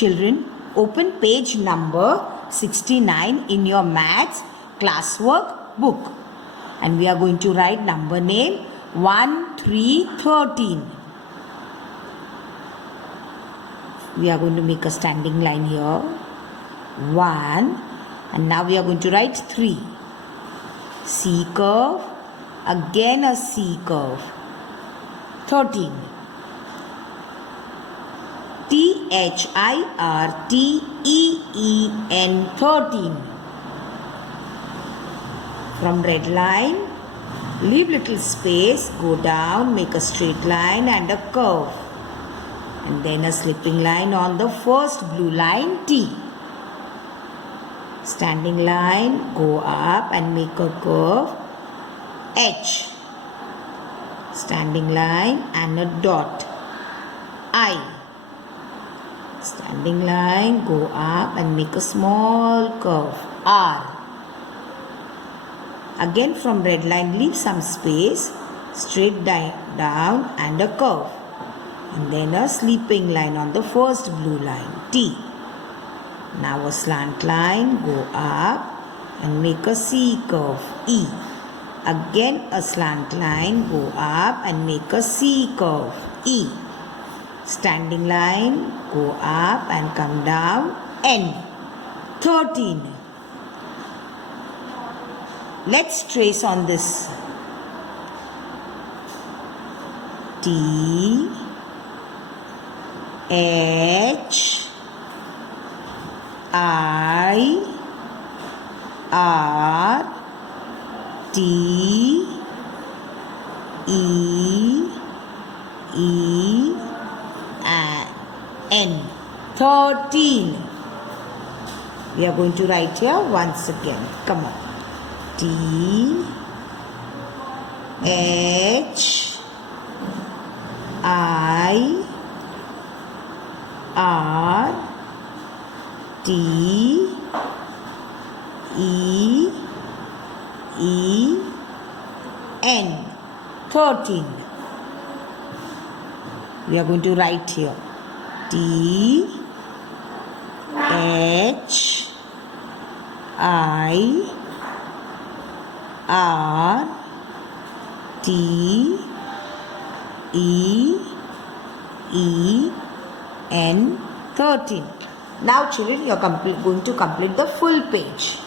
Children, open page number 69 in your maths classwork book. And we are going to write number name 1, 3, 13. We are going to make a standing line here. 1. And now we are going to write 3. C curve. Again a C curve. 13. THIRTEEN 13. From red line, leave little space, go down, make a straight line and a curve. And then a slipping line on the first blue line T. Standing line, go up and make a curve H. Standing line and a dot I. Standing line, go up and make a small curve R. Again from red line, leave some space, straight down and a curve. And then a sleeping line on the first blue line T. Now a slant line, go up and make a C curve E. Again a slant line, go up and make a C curve E. Standing line, go up and come down N. 13. Let's trace on this. T H I R T E N. 13. We are going to write here once again. Come on. T H I R T E N. 13. We are going to write here T H I R T E N. 13. Now children, you are going to complete the full page.